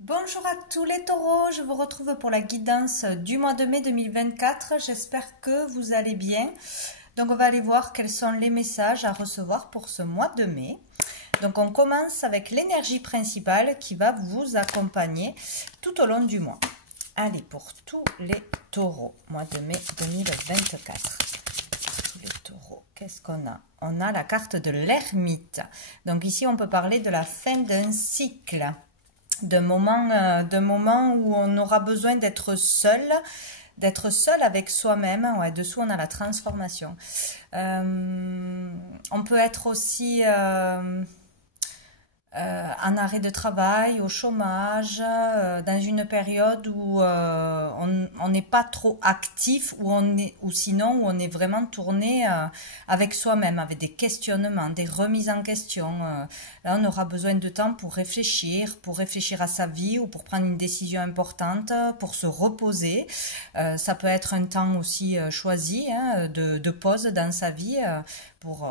Bonjour à tous les taureaux, je vous retrouve pour la guidance du mois de mai 2024. J'espère que vous allez bien. Donc on va aller voir quels sont les messages à recevoir pour ce mois de mai. Donc on commence avec l'énergie principale qui va vous accompagner tout au long du mois. Allez, pour tous les taureaux, mois de mai 2024. Tous les taureaux, qu'est-ce qu'on a? On a la carte de l'ermite. Donc ici on peut parler de la fin d'un cycle. D'un moment où on aura besoin d'être seul avec soi-même. Ouais, dessous, on a la transformation. On peut être aussi en arrêt de travail, au chômage, dans une période où on n'est pas trop actif, ou sinon où on est vraiment tourné avec soi-même, avec des questionnements, des remises en question. Là, on aura besoin de temps pour réfléchir à sa vie ou pour prendre une décision importante, pour se reposer. Ça peut être un temps aussi choisi de pause dans sa vie pour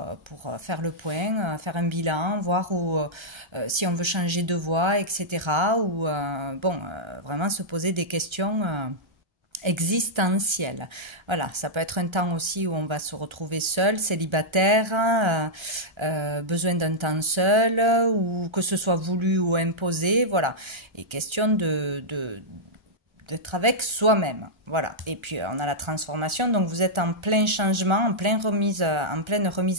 faire le point, faire un bilan, voir où si on veut changer de voie, etc. Ou vraiment se poser des questions existentielles. Voilà, ça peut être un temps aussi où on va se retrouver seul, célibataire, besoin d'un temps seul, ou que ce soit voulu ou imposé. Voilà, et question d'être avec soi-même. Voilà. Et puis on a la transformation, donc vous êtes en plein changement, en pleine remise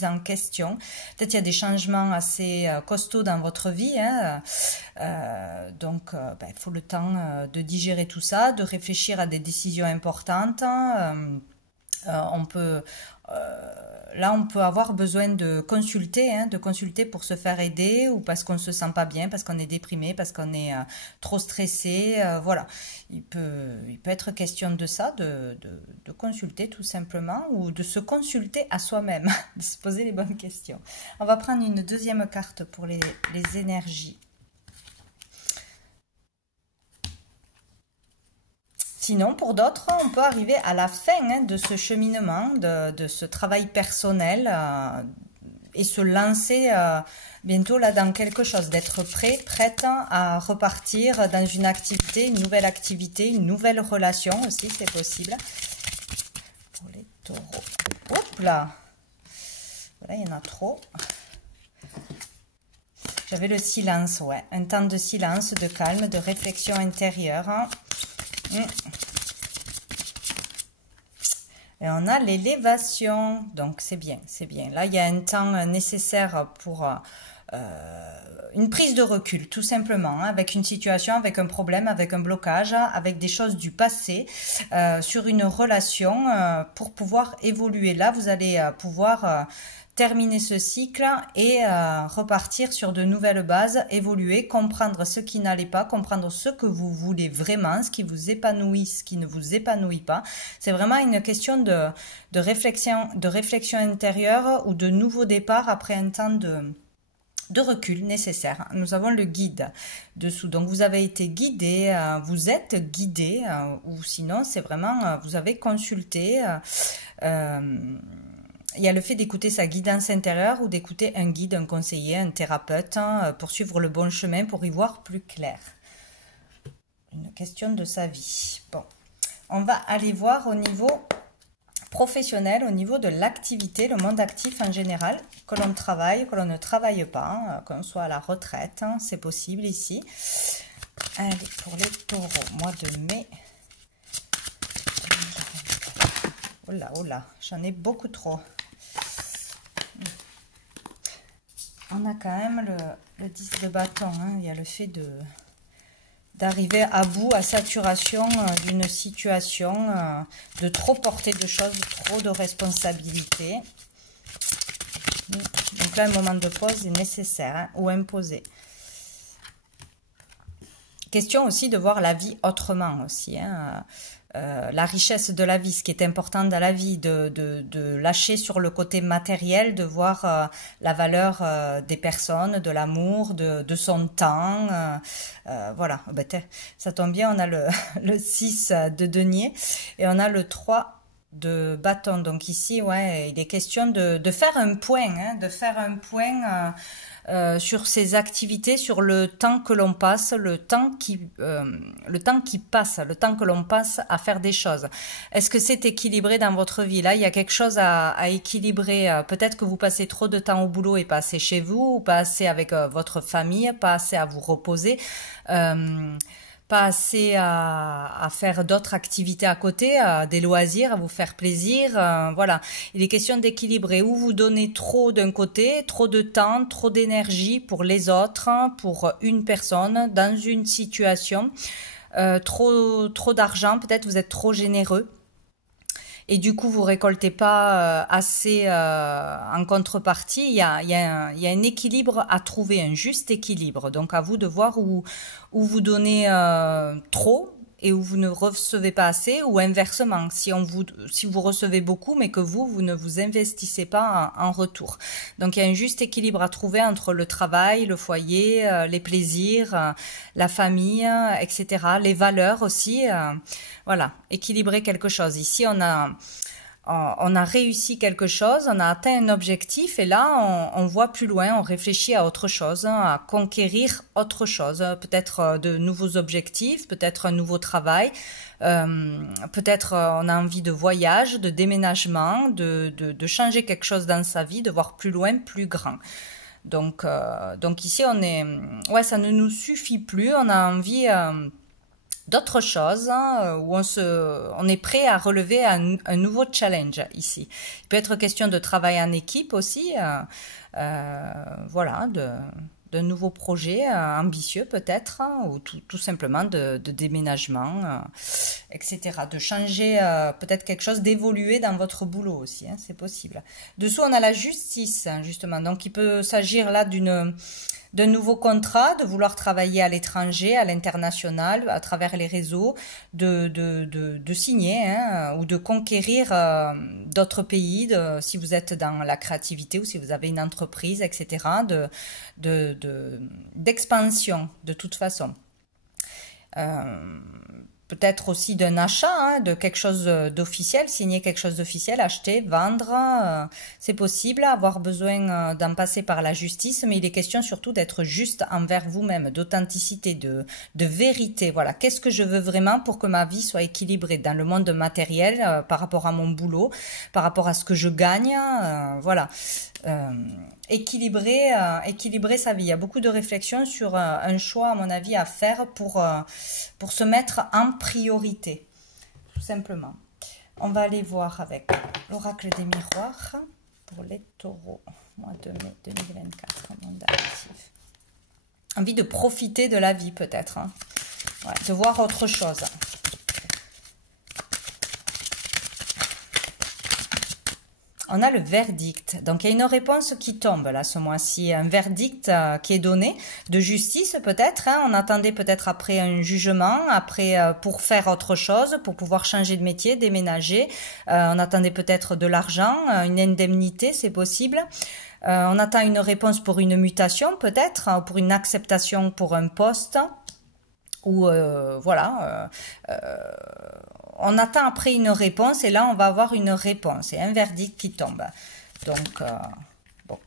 en question. Peut-être il y a des changements assez costauds dans votre vie, donc il faut le temps de digérer tout ça, de réfléchir à des décisions importantes. On peut Là, on peut avoir besoin de consulter pour se faire aider, ou parce qu'on ne se sent pas bien, parce qu'on est déprimé, parce qu'on est trop stressé. Voilà, il peut être question de ça, de consulter tout simplement, ou de se consulter à soi-même, de se poser les bonnes questions. On va prendre une deuxième carte pour les énergies. Sinon, pour d'autres, on peut arriver à la fin de ce cheminement, de ce travail personnel et se lancer bientôt là dans quelque chose, d'être prête à repartir dans une activité, une nouvelle relation aussi, c'est possible. Pour les taureaux. Hop là! Voilà, il y en a trop. J'avais le silence, ouais. Un temps de silence, de calme, de réflexion intérieure. Et on a l'élévation, donc c'est bien, c'est bien. Là, il y a un temps nécessaire pour une prise de recul, tout simplement, avec une situation, avec un problème, avec un blocage, avec des choses du passé, sur une relation, pour pouvoir évoluer. Là, vous allez pouvoir terminer ce cycle et repartir sur de nouvelles bases, évoluer, comprendre ce qui n'allait pas, comprendre ce que vous voulez vraiment, ce qui vous épanouit, ce qui ne vous épanouit pas. C'est vraiment une question de réflexion intérieure ou de nouveau départ après un temps de recul nécessaire. Nous avons le guide dessous. Donc vous avez été guidé, vous êtes guidé, ou sinon c'est vraiment, vous avez consulté. Il y a le fait d'écouter sa guidance intérieure ou d'écouter un guide, un conseiller, un thérapeute, pour suivre le bon chemin, pour y voir plus clair. Une question de sa vie. Bon, on va aller voir au niveau professionnel, au niveau de l'activité, le monde actif en général, que l'on travaille, que l'on ne travaille pas, qu'on soit à la retraite, c'est possible ici. Allez, pour les taureaux, mois de mai. Oh là, j'en ai beaucoup trop. On a quand même le 10 de bâton, il y a le fait d'arriver à bout, à saturation d'une situation, de trop porter de choses, trop de responsabilités. Donc là, un moment de pause est nécessaire, ou imposé. Question aussi de voir la vie autrement aussi, la richesse de la vie, ce qui est important dans la vie, de lâcher sur le côté matériel, de voir la valeur des personnes, de l'amour, de son temps. Voilà, ça tombe bien, on a le 6 de denier et on a le 3 de bâton. Donc ici, ouais, il est question de faire un point, sur ces activités, sur le temps que l'on passe, le temps qui passe, le temps que l'on passe à faire des choses. Est-ce que c'est équilibré dans votre vie? Là, il y a quelque chose à équilibrer. Peut-être que vous passez trop de temps au boulot et pas assez chez vous, ou pas assez avec votre famille, pas assez à vous reposer. Pas assez à faire d'autres activités à côté, des loisirs, à vous faire plaisir. Voilà, il est question d'équilibrer. Où vous donnez trop d'un côté, trop de temps, trop d'énergie pour les autres, pour une personne, dans une situation, trop d'argent, peut-être vous êtes trop généreux. Et du coup, vous récoltez pas assez en contrepartie. Il y a un équilibre à trouver, un juste équilibre. Donc, à vous de voir où vous donnez trop et où vous ne recevez pas assez, ou inversement, si vous recevez beaucoup, mais que vous ne vous investissez pas en retour. Donc, il y a un juste équilibre à trouver entre le travail, le foyer, les plaisirs, la famille, etc., les valeurs aussi. Voilà, équilibrer quelque chose. Ici, on a réussi quelque chose, on a atteint un objectif et là, on voit plus loin, on réfléchit à autre chose, à conquérir autre chose, peut-être de nouveaux objectifs, peut-être un nouveau travail, peut-être on a envie de voyage, de déménagement, de changer quelque chose dans sa vie, de voir plus loin, plus grand. Donc ici, ouais, ça ne nous suffit plus, on a envie d'autres choses, hein, où on est prêt à relever un nouveau challenge ici. Il peut être question de travail en équipe aussi, voilà, de nouveaux projets ambitieux peut-être, hein, ou tout simplement de déménagement, etc. De changer peut-être quelque chose, d'évoluer dans votre boulot aussi, hein, c'est possible. Dessous, on a la justice, hein, justement. Donc, il peut s'agir là d'un nouveau contrat, de vouloir travailler à l'étranger, à l'international, à travers les réseaux, de signer, hein, ou de conquérir d'autres pays, si vous êtes dans la créativité ou si vous avez une entreprise, etc., d'expansion de toute façon. Peut-être aussi d'un achat, hein, de quelque chose d'officiel, signer quelque chose d'officiel, acheter, vendre, c'est possible, avoir besoin d'en passer par la justice, mais il est question surtout d'être juste envers vous-même, d'authenticité, de vérité. Voilà, qu'est-ce que je veux vraiment pour que ma vie soit équilibrée dans le monde matériel, par rapport à mon boulot, par rapport à ce que je gagne, voilà. Équilibrer sa vie. Il y a beaucoup de réflexions sur un choix, à mon avis, à faire pour se mettre en priorité, tout simplement. On va aller voir avec l'oracle des miroirs pour les taureaux, mois de mai 2024, monde actif. Envie de profiter de la vie peut-être, hein. Ouais, de voir autre chose. On a le verdict. Donc, il y a une réponse qui tombe là ce mois-ci. Un verdict qui est donné de justice peut-être, hein. On attendait peut-être après un jugement, après pour faire autre chose, pour pouvoir changer de métier, déménager. On attendait peut-être de l'argent, une indemnité, c'est possible. On attend une réponse pour une mutation peut-être, pour une acceptation pour un poste. Ou voilà, on attend après une réponse et là on va avoir une réponse et un verdict qui tombe. Donc bon,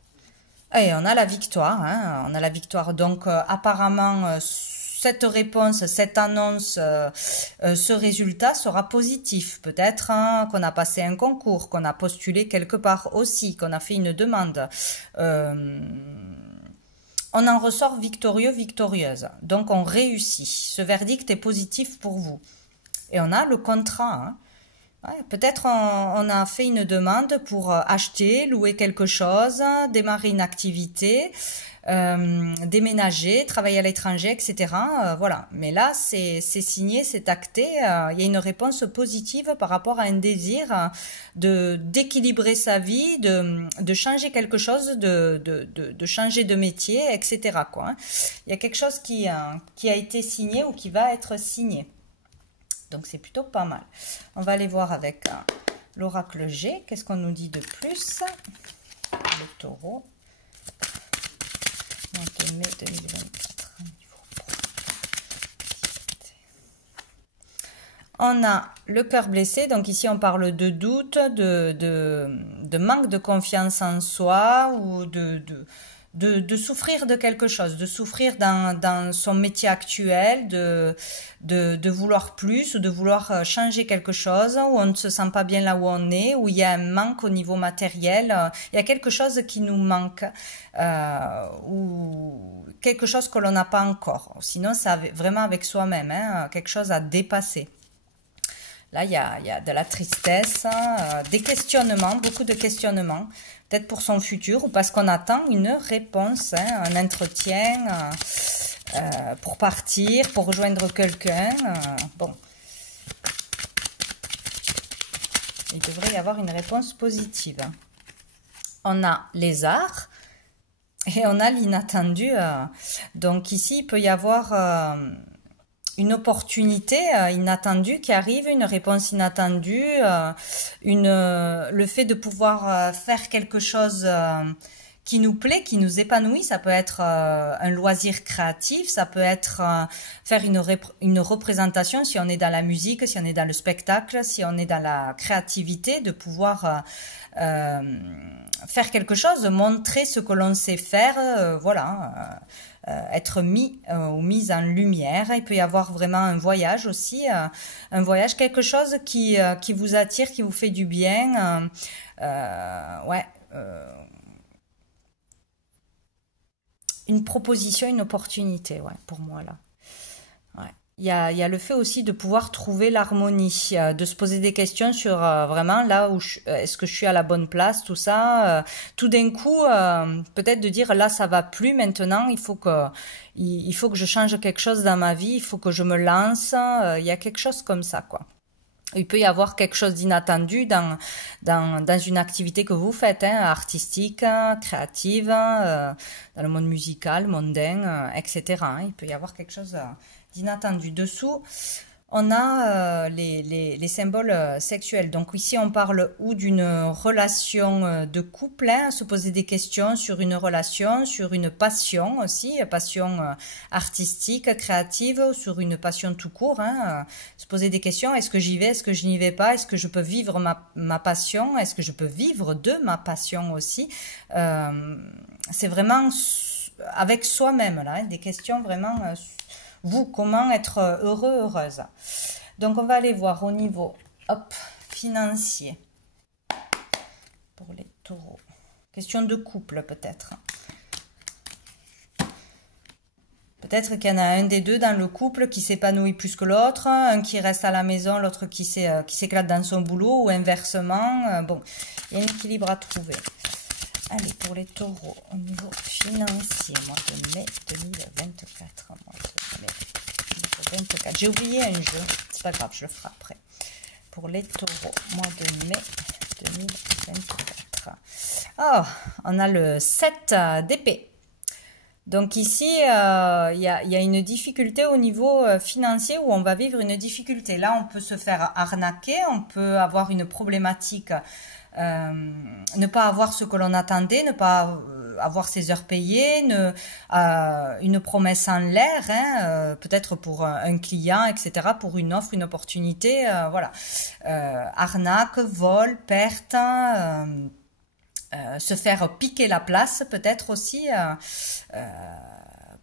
et on a la victoire, hein, on a la victoire. Donc apparemment cette réponse, cette annonce, ce résultat sera positif. Peut-être, hein, qu'on a passé un concours, qu'on a postulé quelque part aussi, qu'on a fait une demande. On en ressort victorieux, victorieuse. Donc, on réussit. Ce verdict est positif pour vous. Et on a le contrat, hein. Ouais, peut-être on a fait une demande pour acheter, louer quelque chose, démarrer une activité, déménager, travailler à l'étranger, etc. Voilà. Mais là, c'est signé, c'est acté. Il y a une réponse positive par rapport à un désir d'équilibrer sa vie, de changer quelque chose, de changer de métier, etc., quoi, hein. Il y a quelque chose qui a été signé ou qui va être signé. Donc, c'est plutôt pas mal. On va aller voir avec l'oracle G. Qu'est-ce qu'on nous dit de plus? Le taureau. Mois de mai 2024. On a le cœur blessé. Donc, ici, on parle de doute, de manque de confiance en soi ou de souffrir de quelque chose, de souffrir dans son métier actuel, de vouloir plus ou de vouloir changer quelque chose, où on ne se sent pas bien là où on est, où il y a un manque au niveau matériel, il y a quelque chose qui nous manque, ou quelque chose que l'on n'a pas encore. Sinon, c'est vraiment avec soi-même, hein, quelque chose à dépasser. Là, il y a de la tristesse, des questionnements, beaucoup de questionnements, peut-être pour son futur ou parce qu'on attend une réponse, hein, un entretien pour partir, pour rejoindre quelqu'un. Bon, il devrait y avoir une réponse positive. On a les arts et on a l'inattendu. Donc ici, il peut y avoir une opportunité inattendue qui arrive, une réponse inattendue, le fait de pouvoir faire quelque chose qui nous plaît, qui nous épanouit. Ça peut être un loisir créatif, ça peut être faire une représentation si on est dans la musique, si on est dans le spectacle, si on est dans la créativité, de pouvoir faire quelque chose, montrer ce que l'on sait faire, voilà. Être mis ou mise en lumière. Il peut y avoir vraiment un voyage aussi, un voyage, quelque chose qui vous attire, qui vous fait du bien. Ouais, une proposition, une opportunité, ouais, pour moi là. Ouais. Il y a le fait aussi de pouvoir trouver l'harmonie, de se poser des questions sur vraiment là où est-ce que je suis à la bonne place, tout ça. Tout d'un coup, peut-être de dire là ça va plus maintenant, il faut que je change quelque chose dans ma vie, il faut que je me lance. Il y a quelque chose comme ça, quoi. Il peut y avoir quelque chose d'inattendu dans une activité que vous faites, hein, artistique, créative, dans le monde musical, mondain, etc. Il peut y avoir quelque chose d'inattendu. Dessous, on a les symboles sexuels. Donc ici, on parle ou d'une relation de couple, hein, se poser des questions sur une relation, sur une passion aussi, passion artistique, créative, ou sur une passion tout court. Hein, se poser des questions, est-ce que j'y vais, est-ce que je n'y vais pas, est-ce que je peux vivre ma passion, est-ce que je peux vivre de ma passion aussi. C'est vraiment avec soi-même, là, hein, des questions vraiment... vous, comment être heureux, heureuse. Donc, on va aller voir au niveau financier pour les taureaux. Question de couple, peut-être. Peut-être qu'il y en a un des deux dans le couple qui s'épanouit plus que l'autre, un qui reste à la maison, l'autre qui s'éclate dans son boulot, ou inversement. Bon, il y a un équilibre à trouver. Allez, pour les taureaux, au niveau financier, mois de mai 2024. Mois de mai 2024. J'ai oublié un jeu, c'est pas grave, je le ferai après. Pour les taureaux, mois de mai 2024. Oh, on a le 7 d'épée. Donc ici, il y a une difficulté au niveau financier où on va vivre une difficulté. Là, on peut se faire arnaquer, on peut avoir une problématique, ne pas avoir ce que l'on attendait, ne pas avoir ses heures payées, une promesse en l'air, hein, peut-être pour un client, etc., pour une offre, une opportunité, voilà. Arnaque, vol, perte... se faire piquer la place peut-être aussi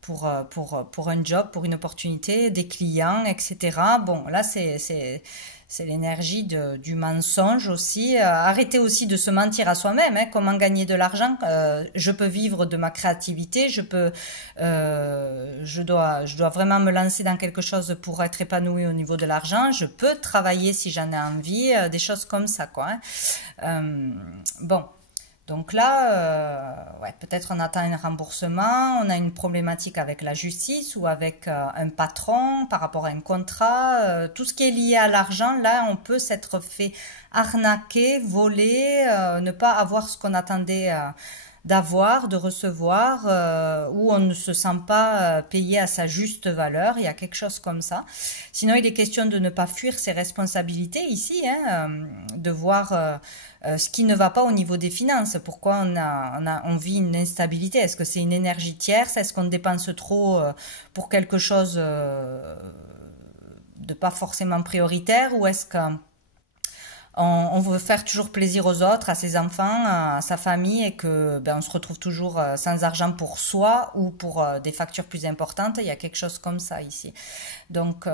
pour un job, pour une opportunité, des clients, etc. Bon, là, c'est l'énergie du mensonge aussi. Arrêter aussi de se mentir à soi-même. Hein, comment gagner de l'argent. Je peux vivre de ma créativité. Je dois vraiment me lancer dans quelque chose pour être épanoui au niveau de l'argent. Je peux travailler si j'en ai envie. Des choses comme ça, quoi. Hein. Bon. Donc là, ouais, peut-être on attend un remboursement, on a une problématique avec la justice ou avec un patron par rapport à un contrat. Tout ce qui est lié à l'argent, là, on peut s'être fait arnaquer, voler, ne pas avoir ce qu'on attendait d'avoir, de recevoir, où on ne se sent pas payé à sa juste valeur. Il y a quelque chose comme ça. Sinon, il est question de ne pas fuir ses responsabilités ici, hein, de voir... ce qui ne va pas au niveau des finances. Pourquoi on vit une instabilité? Est-ce que c'est une énergie tierce? Est-ce qu'on dépense trop pour quelque chose de pas forcément prioritaire? Ou est-ce que on veut faire toujours plaisir aux autres, à ses enfants, à sa famille, et que ben, on se retrouve toujours sans argent pour soi ou pour des factures plus importantes. Il y a quelque chose comme ça ici. Donc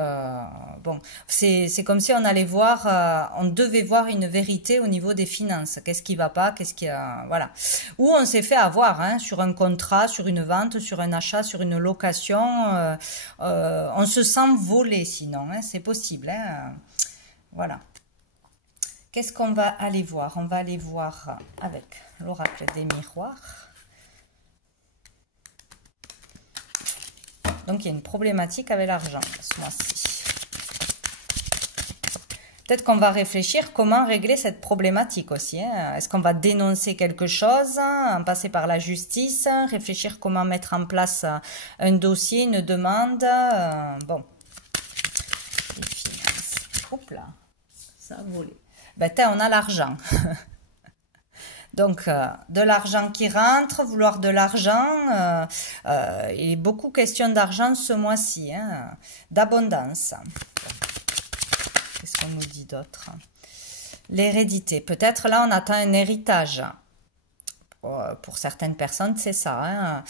bon, c'est comme si on allait voir, on devait voir une vérité au niveau des finances. Qu'est-ce qui va pas, qu'est-ce qui voilà. Ou on s'est fait avoir hein, sur un contrat, sur une vente, sur un achat, sur une location. On se sent volé sinon, hein, c'est possible. Hein, voilà. Qu'est-ce qu'on va aller voir? On va aller voir avec l'oracle des miroirs. Donc, il y a une problématique avec l'argent ce mois-ci. Peut-être qu'on va réfléchir comment régler cette problématique aussi. Hein. Est-ce qu'on va dénoncer quelque chose, en passer par la justice, réfléchir comment mettre en place un dossier, une demande. Bon. Les finances. Oups là, ça a volé. Ben, on a l'argent. Donc, de l'argent qui rentre, vouloir de l'argent, il est beaucoup question d'argent ce mois-ci, hein, d'abondance. Qu'est-ce qu'on nous dit d'autre? L'hérédité. Peut-être là, on attend un héritage. Pour certaines personnes, c'est ça. Hein.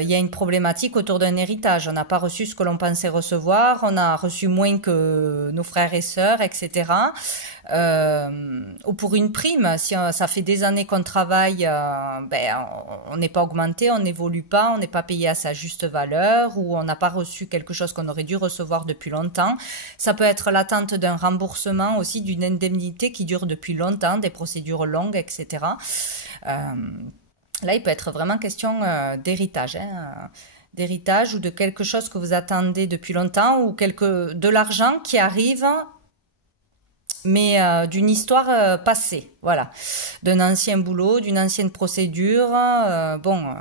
Il y a une problématique autour d'un héritage. On n'a pas reçu ce que l'on pensait recevoir. On a reçu moins que nos frères et sœurs, etc. Ou pour une prime. Si ça fait des années qu'on travaille, ben, on n'est pas augmenté, on n'évolue pas, on n'est pas payé à sa juste valeur, ou on n'a pas reçu quelque chose qu'on aurait dû recevoir depuis longtemps. Ça peut être l'attente d'un remboursement aussi, d'une indemnité qui dure depuis longtemps, des procédures longues, etc. Là, il peut être vraiment question d'héritage, hein, d'héritage ou de quelque chose que vous attendez depuis longtemps, ou de l'argent qui arrive, mais d'une histoire passée, voilà, d'un ancien boulot, d'une ancienne procédure. Bon,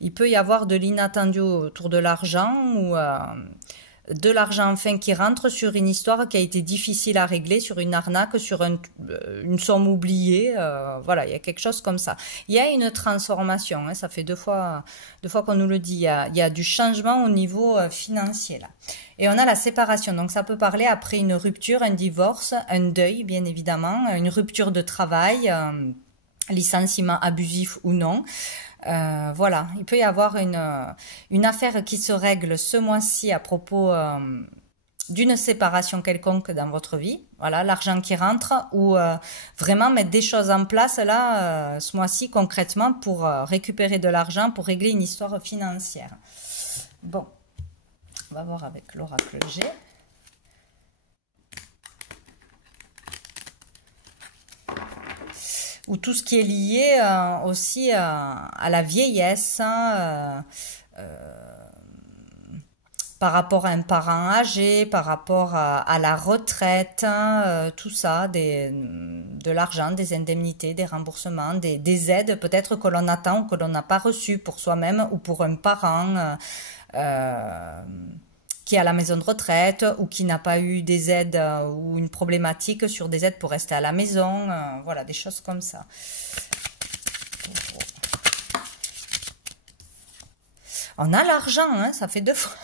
il peut y avoir de l'inattendu autour de l'argent, ou de l'argent enfin qui rentre sur une histoire qui a été difficile à régler, sur une arnaque, sur une somme oubliée. Voilà, il y a quelque chose comme ça. Il y a une transformation, hein, ça fait deux fois qu'on nous le dit. Il y a du changement au niveau financier là. Et on a la séparation, donc ça peut parler après une rupture, un divorce, un deuil bien évidemment, une rupture de travail, licenciement abusif ou non. Voilà, il peut y avoir une affaire qui se règle ce mois-ci à propos d'une séparation quelconque dans votre vie. Voilà, l'argent qui rentre, ou vraiment mettre des choses en place là, ce mois-ci concrètement, pour récupérer de l'argent, pour régler une histoire financière. Bon, on va voir avec l'oracle G. Ou tout ce qui est lié aussi à la vieillesse, hein, par rapport à un parent âgé, par rapport à la retraite, hein, tout ça, de l'argent, des indemnités, des remboursements, des aides peut-être que l'on attend ou que l'on n'a pas reçues pour soi-même ou pour un parent qui est à la maison de retraite, ou qui n'a pas eu des aides ou une problématique sur des aides pour rester à la maison. Voilà, des choses comme ça. On a l'argent, hein, ça fait 2 fois.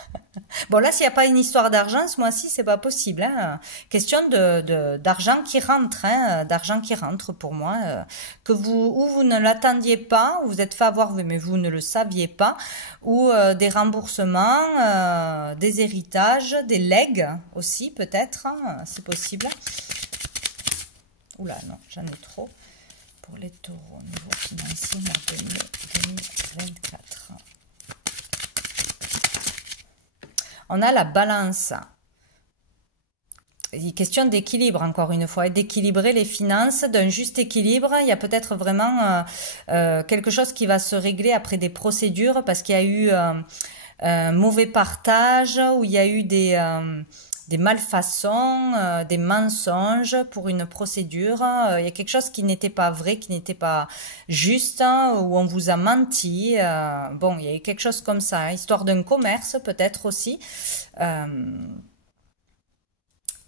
Bon, là, s'il n'y a pas une histoire d'argent, ce mois-ci, c'est pas possible. Hein. Question d'argent qui rentre, hein, d'argent qui rentre pour moi, que vous ne l'attendiez pas, ou vous êtes fait avoir, mais vous ne le saviez pas, ou des remboursements, des héritages, des legs aussi, peut-être, hein, c'est possible. Oula, non, j'en ai trop. Pour les taureaux, niveau financier, mois 2024. On a la balance. Il est question d'équilibre, encore une fois, et d'équilibrer les finances, d'un juste équilibre. Il y a peut-être vraiment quelque chose qui va se régler après des procédures, parce qu'il y a eu un mauvais partage, ou il y a eu des malfaçons, des mensonges pour une procédure. Il y a quelque chose qui n'était pas vrai, qui n'était pas juste, hein, où on vous a menti. Bon, il y a eu quelque chose comme ça, hein, histoire d'un commerce peut-être aussi.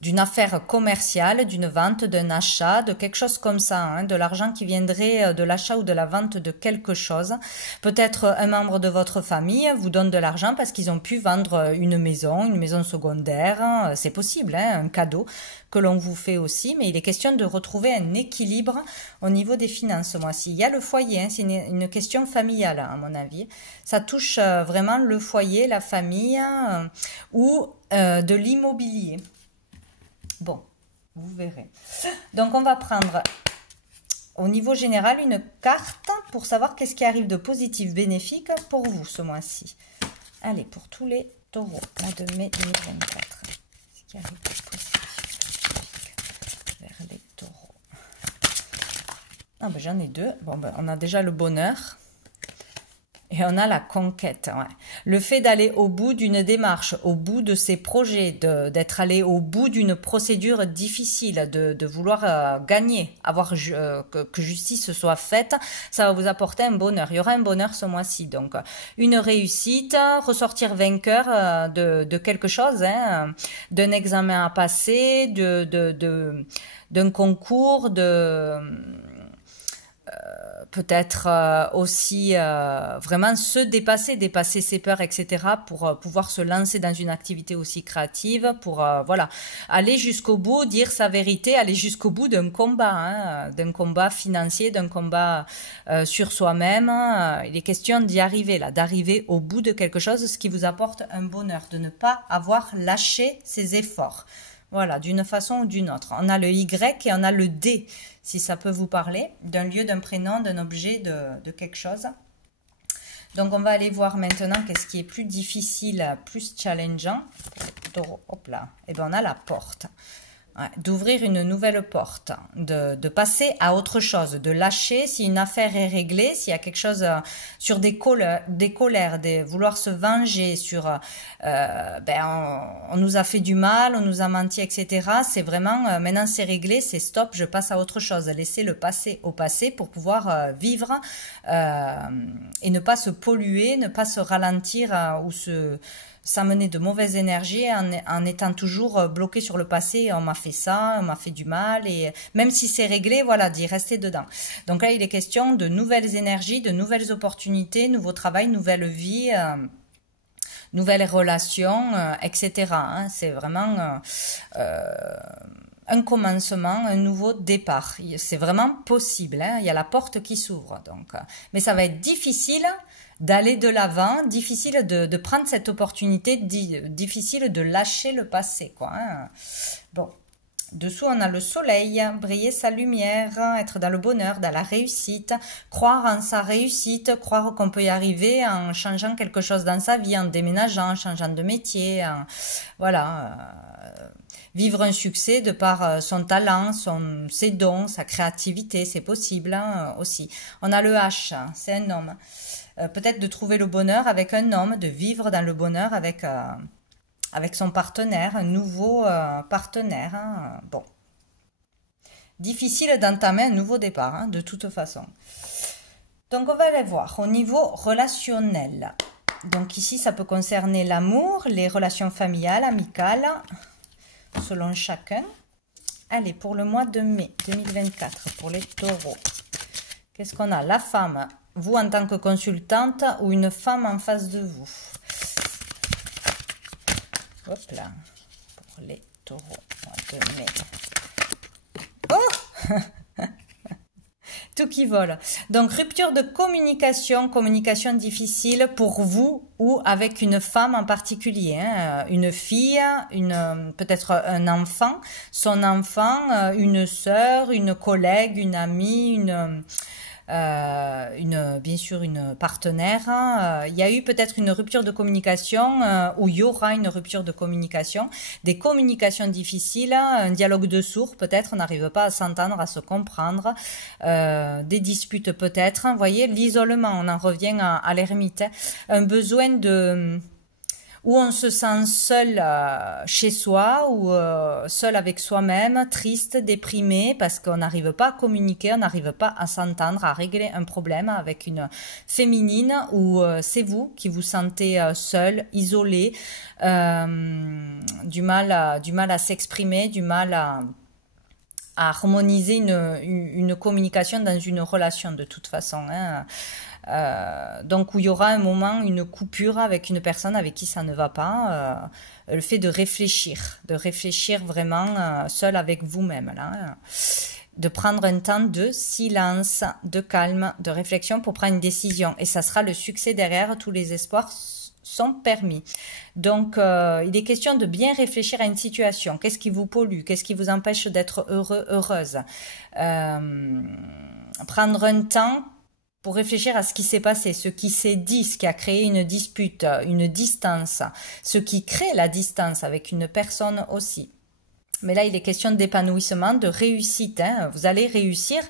d'une affaire commerciale, d'une vente, d'un achat, de quelque chose comme ça, hein, de l'argent qui viendrait de l'achat ou de la vente de quelque chose. Peut-être un membre de votre famille vous donne de l'argent parce qu'ils ont pu vendre une maison secondaire, hein, c'est possible, hein, un cadeau que l'on vous fait aussi, mais il est question de retrouver un équilibre au niveau des finances ce mois-ci. Il y a le foyer, hein, c'est une question familiale à mon avis. Ça touche vraiment le foyer, la famille ou de l'immobilier. Bon, vous verrez. Donc on va prendre au niveau général une carte pour savoir qu'est-ce qui arrive de positif bénéfique pour vous ce mois-ci. Allez, pour tous les taureaux, mois de mai 2024. Qu'est-ce qui arrive de positif vers les taureaux? Ah ben j'en ai deux. Bon ben on a déjà le bonheur. Et on a la conquête. Ouais. Le fait d'aller au bout d'une démarche, au bout de ses projets, d'être allé au bout d'une procédure difficile, de vouloir gagner, avoir que justice soit faite, ça va vous apporter un bonheur. Il y aura un bonheur ce mois-ci. Donc, une réussite, ressortir vainqueur de quelque chose, hein, d'un examen à passer, d'un concours, peut-être aussi vraiment se dépasser ses peurs, etc. pour pouvoir se lancer dans une activité aussi créative, pour voilà, aller jusqu'au bout, dire sa vérité, aller jusqu'au bout d'un combat financier, d'un combat sur soi-même. Il est question d'y arriver là, d'arriver au bout de quelque chose, ce qui vous apporte un bonheur, de ne pas avoir lâché ses efforts. Voilà, d'une façon ou d'une autre. On a le Y et on a le D, si ça peut vous parler, d'un lieu, d'un prénom, d'un objet, de quelque chose. Donc, on va aller voir maintenant qu'est-ce qui est plus difficile, plus challengeant. Hop là, et bien on a la porte. Ouais, d'ouvrir une nouvelle porte, de passer à autre chose, de lâcher si une affaire est réglée, s'il y a quelque chose sur des colères, vouloir se venger sur on nous a fait du mal, on nous a menti, etc. C'est vraiment maintenant c'est réglé, c'est stop, je passe à autre chose. Laisser le passé au passé pour pouvoir vivre et ne pas se polluer, ne pas se ralentir ou s'amener de mauvaises énergies en étant toujours bloqué sur le passé. On m'a fait ça, on m'a fait du mal, et même si c'est réglé, voilà, d'y rester dedans. Donc là, il est question de nouvelles énergies, de nouvelles opportunités, nouveau travail, nouvelle vie, nouvelles relations, etc. Hein. C'est vraiment un commencement, un nouveau départ. C'est vraiment possible, hein. Il y a la porte qui s'ouvre. Donc, mais ça va être difficile d'aller de l'avant, difficile de prendre cette opportunité, difficile de lâcher le passé, quoi. Hein. Bon, dessous on a le soleil, briller sa lumière, être dans le bonheur, dans la réussite, croire en sa réussite, croire qu'on peut y arriver en changeant quelque chose dans sa vie, en déménageant, en changeant de métier, voilà. Vivre un succès de par son talent, ses dons, sa créativité, c'est possible hein, aussi. On a le H, c'est un homme. Peut-être de trouver le bonheur avec un homme, de vivre dans le bonheur avec son partenaire, un nouveau partenaire. Hein. Bon. Difficile d'entamer un nouveau départ, hein, de toute façon. Donc, on va aller voir au niveau relationnel. Donc, ici, ça peut concerner l'amour, les relations familiales, amicales, selon chacun. Allez, pour le mois de mai 2024, pour les taureaux, qu'est-ce qu'on a? La femme, vous en tant que consultante ou une femme en face de vous. Hop là, pour les taureaux, mois de mai. Oh tout qui vole. Donc, rupture de communication difficile pour vous ou avec une femme en particulier, hein, une fille, peut-être un enfant, son enfant, une sœur, une collègue, une amie, bien sûr une partenaire. Il y a eu peut-être une rupture de communication ou il y aura une rupture de communication, des communications difficiles, un dialogue de sourds peut-être, on n'arrive pas à s'entendre, à se comprendre, des disputes peut-être. Vous voyez, l'isolement, on en revient à l'ermite, un besoin de... où on se sent seul chez soi ou seul avec soi-même, triste, déprimé, parce qu'on n'arrive pas à communiquer, on n'arrive pas à s'entendre, à régler un problème avec une féminine, ou c'est vous qui vous sentez seul, isolé, du mal à s'exprimer, du mal à harmoniser une communication dans une relation de toute façon, hein. Donc où il y aura un moment, une coupure avec une personne avec qui ça ne va pas, le fait de réfléchir vraiment seul avec vous-même là, hein. De prendre un temps de silence, de calme, de réflexion pour prendre une décision, et ça sera le succès derrière. Tous les espoirs sont permis. Donc, il est question de bien réfléchir à une situation. Qu'est-ce qui vous pollue? Qu'est-ce qui vous empêche d'être heureux, heureuse? Prendre un temps pour réfléchir à ce qui s'est passé, ce qui s'est dit, ce qui a créé une dispute, une distance, ce qui crée la distance avec une personne aussi. Mais là, il est question d'épanouissement, de réussite, hein. Vous allez réussir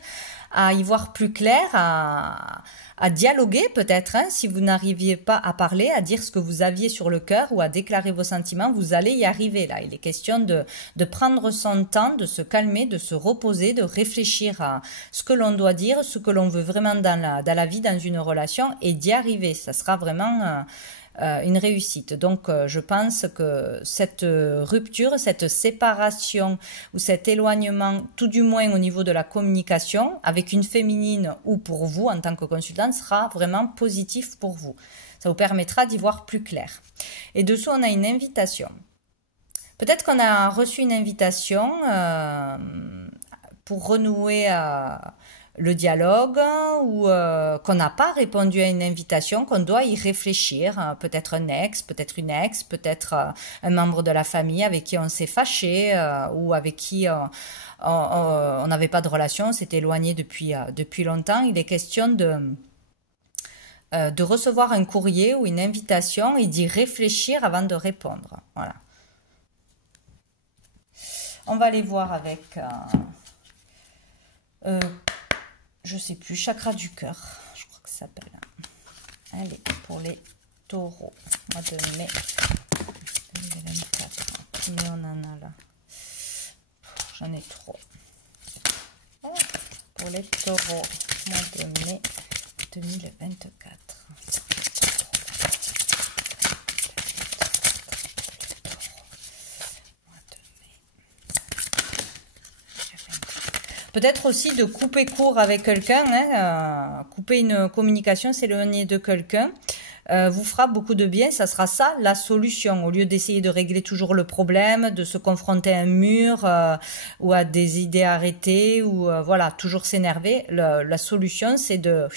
à y voir plus clair, à dialoguer peut-être, hein, si vous n'arriviez pas à parler, à dire ce que vous aviez sur le cœur ou à déclarer vos sentiments, vous allez y arriver là. Il est question de prendre son temps, de se calmer, de se reposer, de réfléchir à ce que l'on doit dire, ce que l'on veut vraiment dans la vie, dans une relation, et d'y arriver. Ça sera vraiment une réussite. Donc je pense que cette rupture, cette séparation ou cet éloignement, tout du moins au niveau de la communication avec une féminine ou pour vous en tant que consultante, sera vraiment positif pour vous. Ça vous permettra d'y voir plus clair. Et dessous on a une invitation. Peut-être qu'on a reçu une invitation pour renouer le dialogue, ou qu'on n'a pas répondu à une invitation, qu'on doit y réfléchir, peut-être un ex, peut-être une ex, peut-être un membre de la famille avec qui on s'est fâché, ou avec qui on n'avait pas de relation, on s'est éloigné depuis longtemps. Il est question de recevoir un courrier ou une invitation et d'y réfléchir avant de répondre. Voilà. On va aller voir avec... je sais plus, chakra du cœur, je crois que ça s'appelle. Allez, pour les taureaux, mois de mai 2024. Combien on en a là? J'en ai trop. Voilà. Pour les taureaux, mois de mai 2024. Peut-être aussi de couper court avec quelqu'un, hein, couper une communication, s'éloigner de quelqu'un, vous fera beaucoup de bien. Ça sera ça la solution. Au lieu d'essayer de régler toujours le problème, de se confronter à un mur ou à des idées arrêtées, ou voilà, toujours s'énerver, la solution c'est de...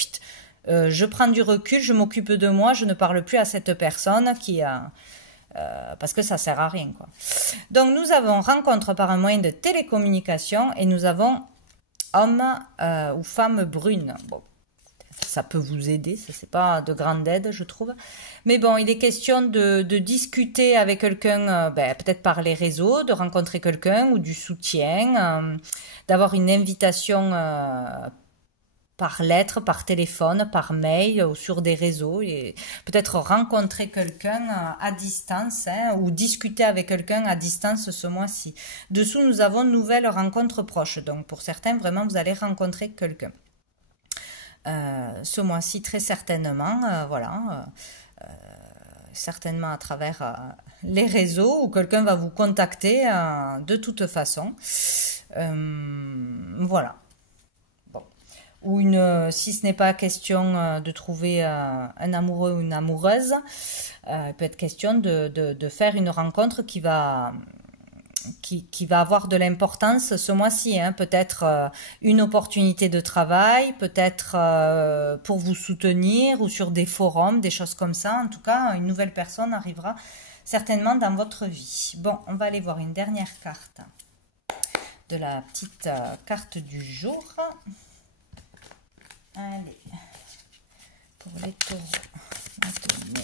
je prends du recul, je m'occupe de moi, je ne parle plus à cette personne qui a... parce que ça sert à rien, quoi. Donc nous avons rencontre par un moyen de télécommunication, et nous avons homme ou femme brune. Bon, ça peut vous aider, ça c'est pas de grande aide, je trouve. Mais bon, il est question de discuter avec quelqu'un, peut-être par les réseaux, de rencontrer quelqu'un ou du soutien, d'avoir une invitation par lettre, par téléphone, par mail ou sur des réseaux, et peut-être rencontrer quelqu'un à distance, hein, ou discuter avec quelqu'un à distance ce mois-ci. Dessous, nous avons nouvelle rencontre proche. Donc pour certains, vraiment, vous allez rencontrer quelqu'un. Ce mois-ci, très certainement, voilà, certainement à travers les réseaux, où quelqu'un va vous contacter de toute façon. Voilà. Ou si ce n'est pas question de trouver un amoureux ou une amoureuse, il peut être question de faire une rencontre qui va avoir de l'importance ce mois-ci, hein. Peut-être une opportunité de travail, peut-être pour vous soutenir, ou sur des forums, des choses comme ça. En tout cas, une nouvelle personne arrivera certainement dans votre vie. Bon, on va aller voir une dernière carte de la petite carte du jour. Allez, pour les taureaux, maintenant,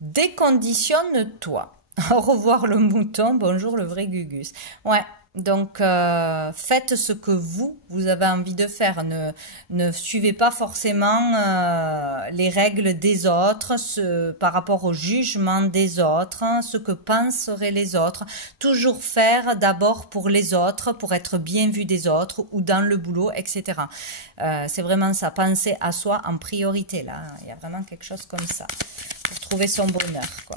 24 pour les taureaux. Déconditionne-toi. Au revoir le mouton, bonjour le vrai Gugus. Ouais, donc faites ce que vous avez envie de faire. Ne suivez pas forcément les règles des autres, par rapport au jugement des autres, hein, ce que penseraient les autres. Toujours faire d'abord pour les autres, pour être bien vu des autres ou dans le boulot, etc. C'est vraiment ça, penser à soi en priorité là. Il y a vraiment quelque chose comme ça pour trouver son bonheur, quoi.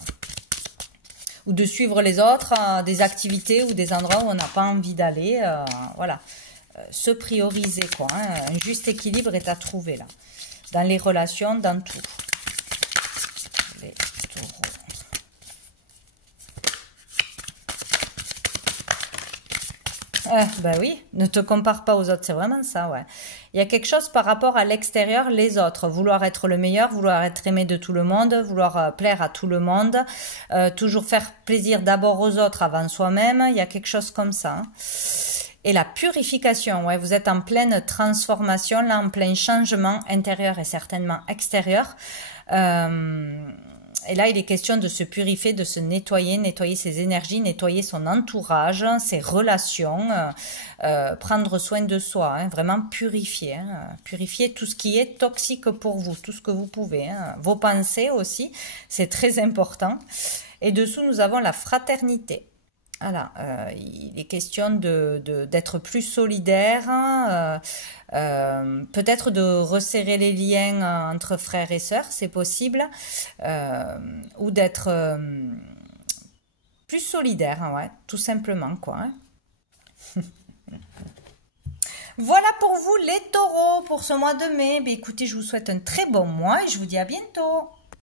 Ou de suivre les autres, des activités ou des endroits où on n'a pas envie d'aller. Voilà, se prioriser, quoi. Hein. Un juste équilibre est à trouver là, dans les relations, dans tout. Les taureaux. Ben oui, ne te compare pas aux autres, c'est vraiment ça, ouais. Il y a quelque chose par rapport à l'extérieur, les autres. Vouloir être le meilleur, vouloir être aimé de tout le monde, vouloir plaire à tout le monde, toujours faire plaisir d'abord aux autres avant soi-même. Il y a quelque chose comme ça. Hein. Et la purification, ouais, vous êtes en pleine transformation, là, en plein changement intérieur et certainement extérieur. Et là, il est question de se purifier, de se nettoyer, nettoyer ses énergies, nettoyer son entourage, ses relations, prendre soin de soi, hein, vraiment purifier, hein, purifier tout ce qui est toxique pour vous, tout ce que vous pouvez, hein, vos pensées aussi, c'est très important. Et dessous, nous avons la fraternité. Voilà, il est question d'être plus solidaire, hein, peut-être de resserrer les liens entre frères et sœurs, c'est possible, ou d'être plus solidaire, hein, ouais, tout simplement, quoi. Hein. Voilà pour vous les taureaux pour ce mois de mai. Mais écoutez, je vous souhaite un très bon mois et je vous dis à bientôt.